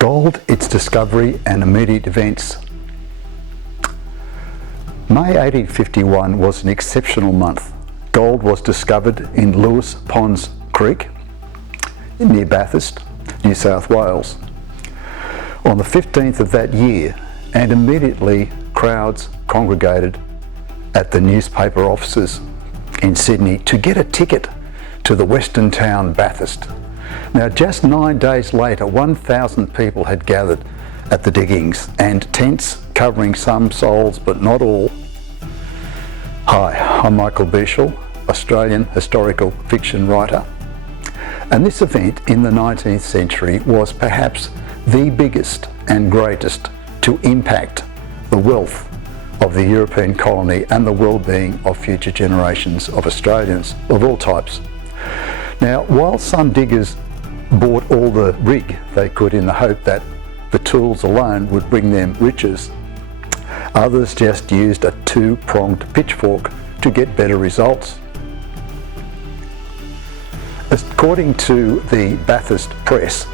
Gold, its discovery and immediate events. May 1851 was an exceptional month. Gold was discovered in Lewis Ponds Creek near Bathurst, New South Wales, on the 15th of that year, and immediately crowds congregated at the newspaper offices in Sydney to get a ticket to the western town Bathurst. Now, just 9 days later, 1,000 people had gathered at the diggings, and tents covering some souls but not all. Hi, I'm Michael Beashall, Australian historical fiction writer, and this event in the 19th century was perhaps the biggest and greatest to impact the wealth of the European colony and the well-being of future generations of Australians of all types. Now, while some diggers bought all the rig they could in the hope that the tools alone would bring them riches, others just used a two-pronged pitchfork to get better results. According to the Bathurst Press,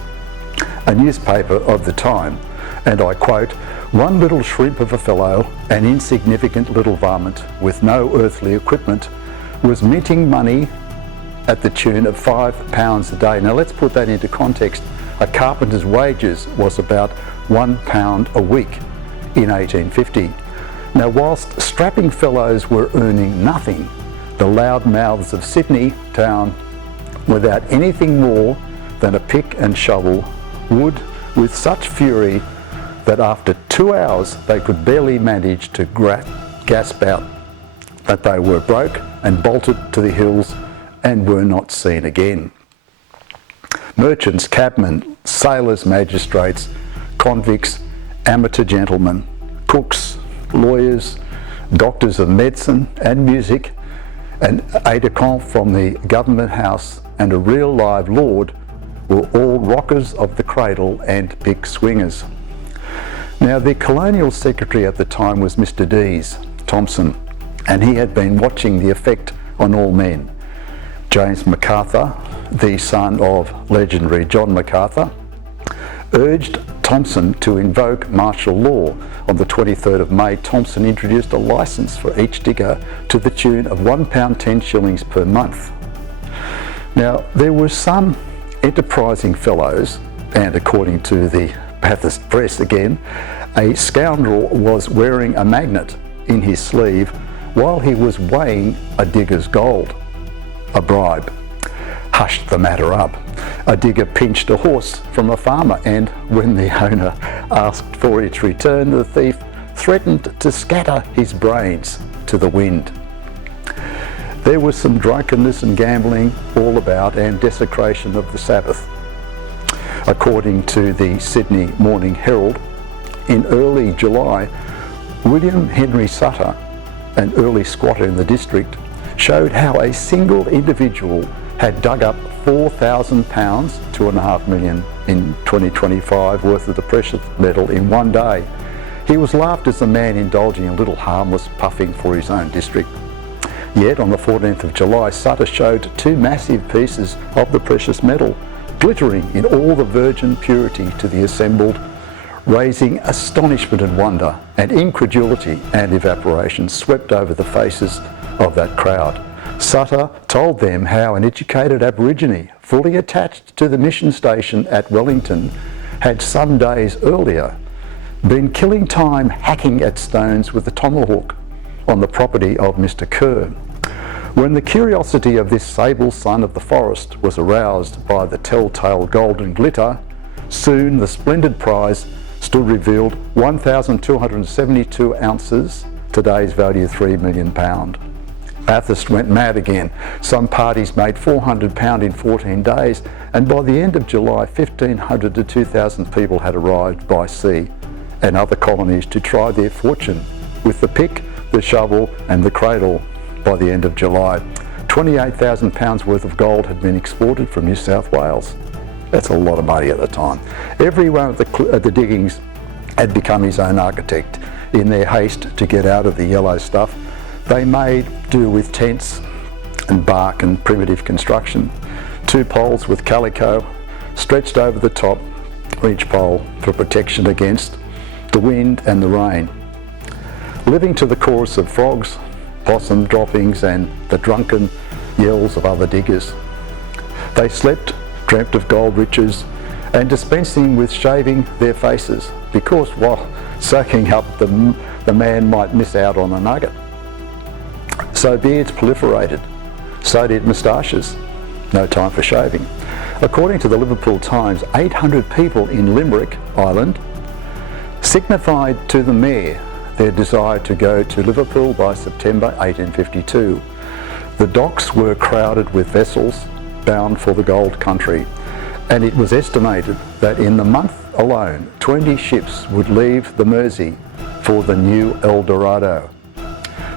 a newspaper of the time, and I quote, "One little shrimp of a fellow, an insignificant little varmint with no earthly equipment, was minting money at the tune of £5 a day." Now let's put that into context. A carpenter's wages was about £1 a week in 1850. Now, whilst strapping fellows were earning nothing, the loud mouths of Sydney town, without anything more than a pick and shovel, would, with such fury that after 2 hours they could barely manage to gasp out that they were broke and bolted to the hills and were not seen again. Merchants, cabmen, sailors, magistrates, convicts, amateur gentlemen, cooks, lawyers, doctors of medicine and music, an aide-de-camp from the government house and a real live lord were all rockers of the cradle and big swingers. Now, the colonial secretary at the time was Mr. Dees Thompson, and he had been watching the effect on all men. James MacArthur, the son of legendary John MacArthur, urged Thompson to invoke martial law. On the 23rd of May, Thompson introduced a licence for each digger to the tune of £1 10 per month. Now, there were some enterprising fellows, and according to the Bathurst Press again, a scoundrel was wearing a magnet in his sleeve while he was weighing a digger's gold. A bribe hushed the matter up. A digger pinched a horse from a farmer, and when the owner asked for its return, the thief threatened to scatter his brains to the wind. There was some drunkenness and gambling all about, and desecration of the Sabbath. According to the Sydney Morning Herald, in early July, William Henry Sutter, an early squatter in the district, showed how a single individual had dug up £4,000, £2.5 million in 2025 worth of the precious metal in one day. He was laughed as a man indulging a little harmless puffing for his own district. Yet on the 14th of July, Sutter showed two massive pieces of the precious metal, glittering in all the virgin purity to the assembled, raising astonishment and wonder, and incredulity and evaporation swept over the faces of that crowd. Sutter told them how an educated Aborigine, fully attached to the mission station at Wellington, had some days earlier been killing time hacking at stones with a tomahawk on the property of Mr. Kerr. When the curiosity of this sable son of the forest was aroused by the telltale golden glitter, soon the splendid prize stood revealed, 1,272 ounces, today's value £3 million. Bathurst went mad again. Some parties made £400 in 14 days, and by the end of July, 1,500 to 2,000 people had arrived by sea and other colonies to try their fortune with the pick, the shovel and the cradle. By the end of July, £28,000 worth of gold had been exported from New South Wales. That's a lot of money at the time. Everyone at the diggings had become his own architect. In their haste to get out of the yellow stuff, they made do with tents and bark and primitive construction. Two poles with calico stretched over the top ridgepole for protection against the wind and the rain. Living to the chorus of frogs, possum droppings and the drunken yells of other diggers. They slept, dreamt of gold riches and dispensing with shaving their faces because while soaking up the man might miss out on a nugget. So beards proliferated, so did moustaches. No time for shaving. According to the Liverpool Times, 800 people in Limerick, Ireland, signified to the mayor their desire to go to Liverpool by September 1852. The docks were crowded with vessels bound for the gold country, and it was estimated that in the month alone 20 ships would leave the Mersey for the new El Dorado,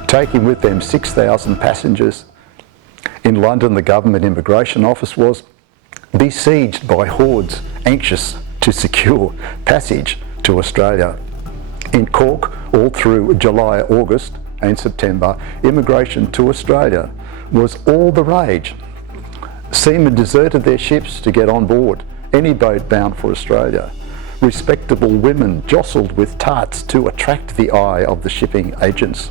taking with them 6,000 passengers. In London, the government immigration office was besieged by hordes anxious to secure passage to Australia. In Cork, all through July, August and September, immigration to Australia was all the rage. Seamen deserted their ships to get on board any boat bound for Australia. Respectable women jostled with tarts to attract the eye of the shipping agents.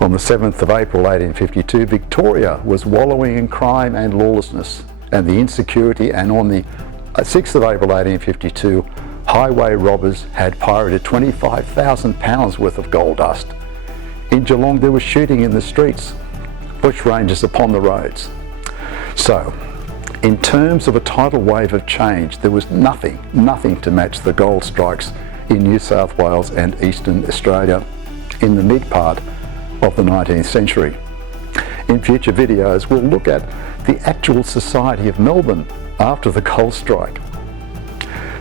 On the 7th of April 1852, Victoria was wallowing in crime and lawlessness and the insecurity, and on the 6th of April 1852, highway robbers had pirated £25,000 worth of gold dust. In Geelong there was shooting in the streets, bushrangers upon the roads. So, in terms of a tidal wave of change, there was nothing to match the gold strikes in New South Wales and Eastern Australia in the mid part of the 19th century. In future videos, we'll look at the actual society of Melbourne after the gold strike.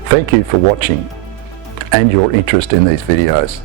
Thank you for watching and your interest in these videos.